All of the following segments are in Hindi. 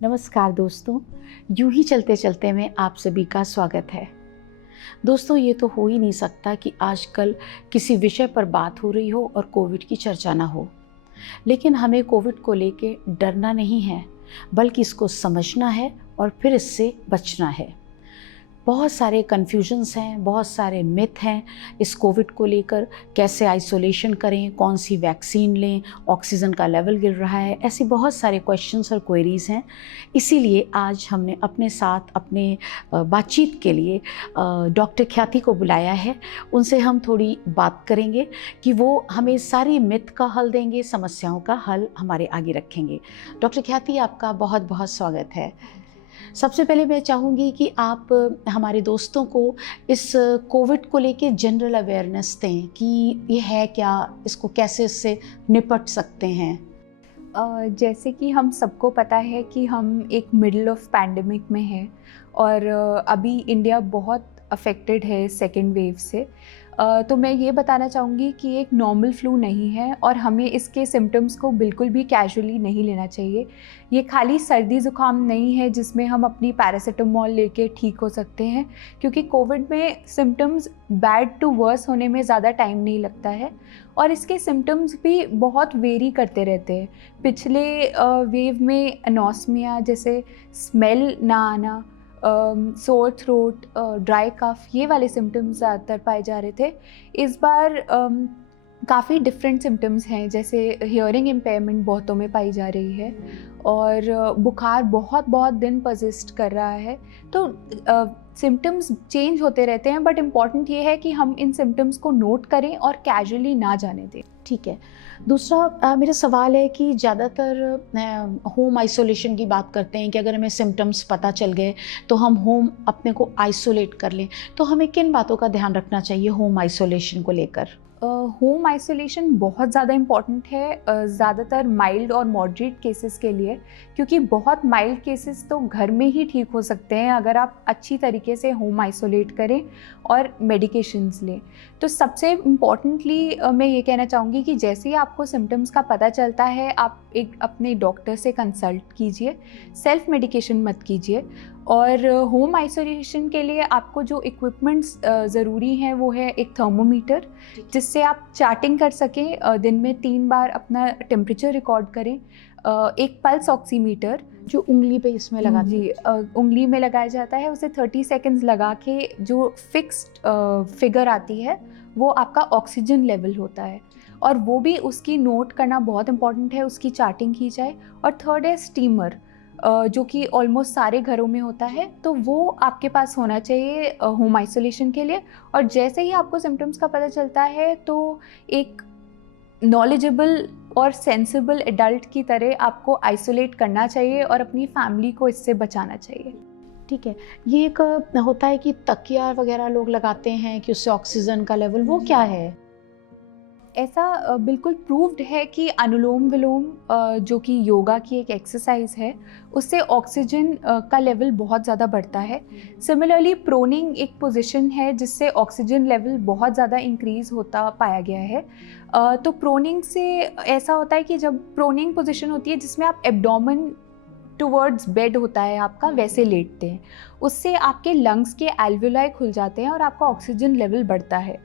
नमस्कार दोस्तों, यूं ही चलते चलते में आप सभी का स्वागत है। दोस्तों, ये तो हो ही नहीं सकता कि आजकल किसी विषय पर बात हो रही हो और कोविड की चर्चा ना हो। लेकिन हमें कोविड को लेके डरना नहीं है, बल्कि इसको समझना है और फिर इससे बचना है। बहुत सारे कन्फ्यूजन्स हैं, बहुत सारे मिथ हैं इस कोविड को लेकर। कैसे आइसोलेशन करें, कौन सी वैक्सीन लें, ऑक्सीजन का लेवल गिर रहा है, ऐसी बहुत सारे क्वेश्चंस और क्वेरीज़ हैं। इसीलिए आज हमने अपने साथ अपने बातचीत के लिए डॉक्टर ख्याति को बुलाया है। उनसे हम थोड़ी बात करेंगे कि वो हमें सारी मिथ का हल देंगे, समस्याओं का हल हमारे आगे रखेंगे। डॉक्टर ख्याति, आपका बहुत बहुत स्वागत है। सबसे पहले मैं चाहूँगी कि आप हमारे दोस्तों को इस कोविड को लेके जनरल अवेयरनेस दें कि ये है क्या, इसको कैसे इससे निपट सकते हैं। जैसे कि हम सबको पता है कि हम एक मिडल ऑफ पैंडेमिक में हैं और अभी इंडिया बहुत अफेक्टेड है सेकेंड वेव से। तो मैं ये बताना चाहूँगी कि एक नॉर्मल फ्लू नहीं है और हमें इसके सिम्टम्स को बिल्कुल भी कैजुअली नहीं लेना चाहिए। ये खाली सर्दी ज़ुकाम नहीं है जिसमें हम अपनी पैरासिटामोल लेके ठीक हो सकते हैं, क्योंकि कोविड में सिम्टम्स बैड टू वर्स होने में ज़्यादा टाइम नहीं लगता है और इसके सिम्टम्स भी बहुत वेरी करते रहते हैं। पिछले वेव में एनोस्मिया जैसे स्मेल ना आना, सोर थ्रोट, ड्राई कफ, ये वाले सिम्टम्स ज़्यादातर पाए जा रहे थे। इस बार काफ़ी डिफरेंट सिम्टम्स हैं, जैसे हियरिंग इम्पेयरमेंट बहुतों में पाई जा रही है और बुखार बहुत बहुत दिन परसिस्ट कर रहा है। तो सिम्टम्स चेंज होते रहते हैं, बट इम्पॉर्टेंट ये है कि हम इन सिम्टम्स को नोट करें और कैजुअली ना जाने दें। ठीक है। दूसरा मेरा सवाल है कि ज़्यादातर होम आइसोलेशन की बात करते हैं कि अगर हमें सिम्टम्स पता चल गए तो हम होम अपने को आइसोलेट कर लें। तो हमें किन बातों का ध्यान रखना चाहिए होम आइसोलेशन को लेकर? होम आइसोलेशन बहुत ज़्यादा इम्पॉर्टेंट है, ज़्यादातर माइल्ड और मॉडरेट केसेस के लिए, क्योंकि बहुत माइल्ड केसेस तो घर में ही ठीक हो सकते हैं अगर आप अच्छी तरीके से होम आइसोलेट करें और मेडिकेशंस लें। तो सबसे इम्पॉर्टेंटली मैं ये कहना चाहूँगी कि जैसे ही आपको सिम्टम्स का पता चलता है, आप एक अपने डॉक्टर से कंसल्ट कीजिए, सेल्फ मेडिकेशन मत कीजिए। और होम आइसोलेशन के लिए आपको जो इक्विपमेंट्स ज़रूरी हैं वो है एक थर्मोमीटर, जिससे आप चार्टिंग कर सकें, दिन में 3 बार अपना टेम्परेचर रिकॉर्ड करें, एक पल्स ऑक्सीमीटर जो उंगली पे इसमें लगा जी उंगली में लगाया जाता है, उसे 30 सेकेंड्स लगा के जो फिक्स्ड फिगर आती है वो आपका ऑक्सीजन लेवल होता है, और वो भी उसकी नोट करना बहुत इंपॉर्टेंट है, उसकी चार्टिंग की जाए। और थर्ड है स्टीमर, जो कि ऑलमोस्ट सारे घरों में होता है, तो वो आपके पास होना चाहिए होम आइसोलेशन के लिए। और जैसे ही आपको सिम्टम्स का पता चलता है तो एक नॉलेजेबल और सेंसिबल एडल्ट की तरह आपको आइसोलेट करना चाहिए और अपनी फैमिली को इससे बचाना चाहिए। ठीक है। ये एक होता है कि तकिया वगैरह लोग लगाते हैं कि उससे ऑक्सीजन का लेवल, वो क्या है? ऐसा बिल्कुल प्रूव्ड है कि अनुलोम विलोम, जो कि योगा की एक एक्सरसाइज है, उससे ऑक्सीजन का लेवल बहुत ज़्यादा बढ़ता है। सिमिलरली प्रोनिंग एक पोजीशन है जिससे ऑक्सीजन लेवल बहुत ज़्यादा इंक्रीज़ होता पाया गया है। तो प्रोनिंग से ऐसा होता है कि जब प्रोनिंग पोजीशन होती है जिसमें आप एब्डोमेन टुवर्ड्स बेड होता है आपका, वैसे लेटते हैं, उससे आपके लंग्स के एल्वुलाई खुल जाते हैं और आपका ऑक्सीजन लेवल बढ़ता है।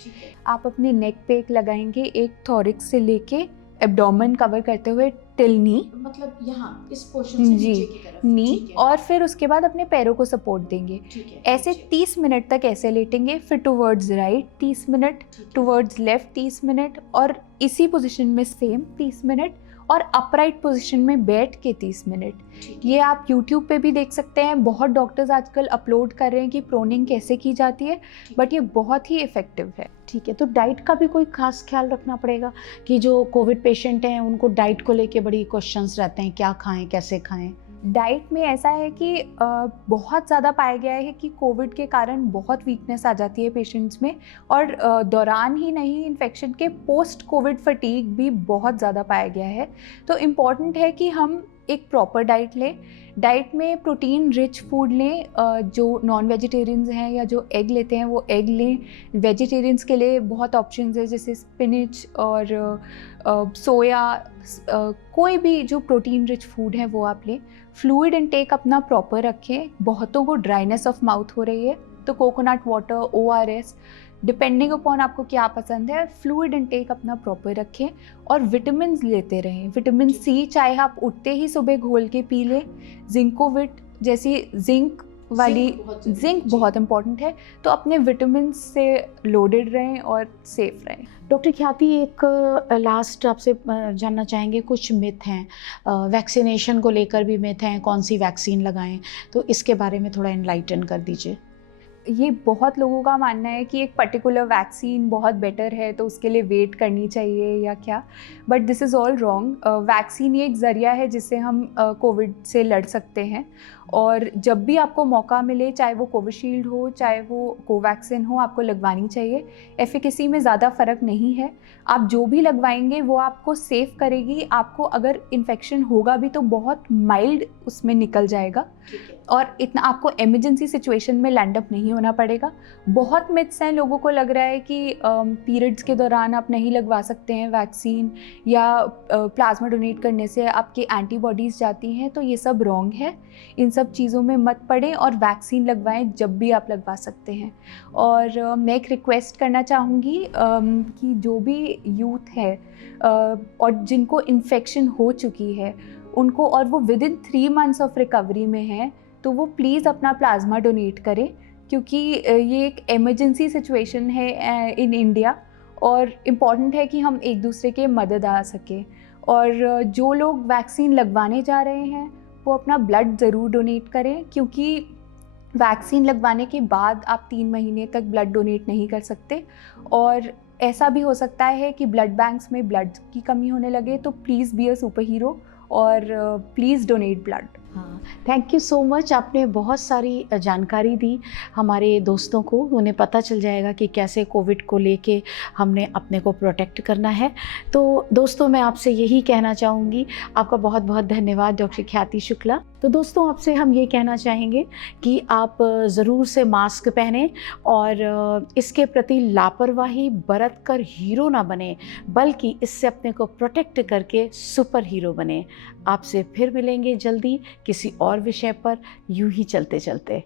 आप अपने नेक पे एक लगाएंगे, एक थॉरिक्स से लेके एब्डोमेन कवर करते हुए टिल नी, मतलब यहाँ इस पोर्शन से नीचे की तरफ, नी, और फिर उसके बाद अपने पैरों को सपोर्ट देंगे। ऐसे 30 मिनट तक ऐसे लेटेंगे, फिर towards right 30 minute, towards left 30 minute, और इसी पोजीशन में सेम 30 मिनट, और अपराइट पोजीशन में बैठ के 30 मिनट। ये आप YouTube पे भी देख सकते हैं, बहुत डॉक्टर्स आजकल अपलोड कर रहे हैं कि प्रोनिंग कैसे की जाती है, बट ये बहुत ही इफ़ेक्टिव है। ठीक है। तो डाइट का भी कोई खास ख्याल रखना पड़ेगा कि जो कोविड पेशेंट हैं उनको डाइट को लेके बड़ी क्वेश्चंस रहते हैं, क्या खाएं, कैसे खाएं? डाइट में ऐसा है कि बहुत ज़्यादा पाया गया है कि कोविड के कारण बहुत वीकनेस आ जाती है पेशेंट्स में, और दौरान ही नहीं, इन्फेक्शन के पोस्ट कोविड फटीग भी बहुत ज़्यादा पाया गया है। तो इम्पॉर्टेंट है कि हम एक प्रॉपर डाइट लें। डाइट में प्रोटीन रिच फूड लें, जो नॉन वेजिटेरियंस हैं या जो एग लेते हैं वो एग लें। वेजिटेरियंस के लिए बहुत ऑप्शंस है, जैसे स्पिनच और सोया, कोई भी जो प्रोटीन रिच फूड है वो आप लें। फ्लूइड इनटेक अपना प्रॉपर रखें। बहुतों को ड्राइनेस ऑफ माउथ हो रही है तो coconut water, ORS, depending upon आपको क्या पसंद है, फ्लूइड इनटेक अपना प्रॉपर रखें। और विटामिन लेते रहें। विटामिन C चाहे आप उठते ही सुबह घोल के पी लें। जिंकोविट जैसी जिंक वाली, जिंक बहुत इंपॉर्टेंट है, तो अपने विटामिन से लोडेड रहें और सेफ रहें। डॉक्टर ख्याति, एक लास्ट आपसे जानना चाहेंगे, कुछ मिथ हैं, वैक्सीनेशन को लेकर भी मिथ हैं, कौन सी वैक्सीन लगाएं, तो इसके बारे में थोड़ा इनलाइटन कर दीजिए। ये बहुत लोगों का मानना है कि एक पर्टिकुलर वैक्सीन बहुत बेटर है तो उसके लिए वेट करनी चाहिए या क्या, but this is all wrong. Vaccine ये एक ज़रिया है जिससे हम कोविड से लड़ सकते हैं, और जब भी आपको मौका मिले, चाहे वो कोविशील्ड हो चाहे वो कोवैक्सिन हो, आपको लगवानी चाहिए। एफिकेसी में ज़्यादा फ़र्क नहीं है। आप जो भी लगवाएंगे वो आपको सेफ़ करेगी। आपको अगर इन्फेक्शन होगा भी तो बहुत माइल्ड उसमें निकल जाएगा, और इतना आपको इमरजेंसी सिचुएशन में लैंड अप नहीं होना पड़ेगा। बहुत मिथ्स हैं, लोगों को लग रहा है कि पीरियड्स के दौरान आप नहीं लगवा सकते हैं वैक्सीन, या प्लाज्मा डोनेट करने से आपके एंटीबॉडीज़ जाती हैं, तो ये सब रॉन्ग है। इन सब चीज़ों में मत पड़ें और वैक्सीन लगवाएं जब भी आप लगवा सकते हैं। और मैं एक रिक्वेस्ट करना चाहूँगी कि जो भी यूथ है और जिनको इन्फेक्शन हो चुकी है उनको, और वो with in 3 months of recovery में हैं, तो वो प्लीज़ अपना प्लाज्मा डोनेट करें, क्योंकि ये एक इमरजेंसी सिचुएशन है इन इंडिया, और इम्पॉर्टेंट है कि हम एक दूसरे के मदद आ सकें। और जो लोग वैक्सीन लगवाने जा रहे हैं वो अपना ब्लड ज़रूर डोनेट करें, क्योंकि वैक्सीन लगवाने के बाद आप 3 महीने तक ब्लड डोनेट नहीं कर सकते, और ऐसा भी हो सकता है कि ब्लड बैंक्स में ब्लड की कमी होने लगे। तो please be a super hero और प्लीज़ डोनेट ब्लड। हाँ, थैंक यू सो मच। आपने बहुत सारी जानकारी दी हमारे दोस्तों को, उन्हें पता चल जाएगा कि कैसे कोविड को लेके हमने अपने को प्रोटेक्ट करना है। तो दोस्तों, मैं आपसे यही कहना चाहूँगी, आपका बहुत बहुत धन्यवाद डॉक्टर ख्याति शुक्ला। तो दोस्तों, आपसे हम ये कहना चाहेंगे कि आप ज़रूर से मास्क पहनें और इसके प्रति लापरवाही बरत कर हीरो ना बने, बल्कि इससे अपने को प्रोटेक्ट करके सुपर हीरो बने। आपसे फिर मिलेंगे जल्दी किसी और विषय पर, यूं ही चलते चलते।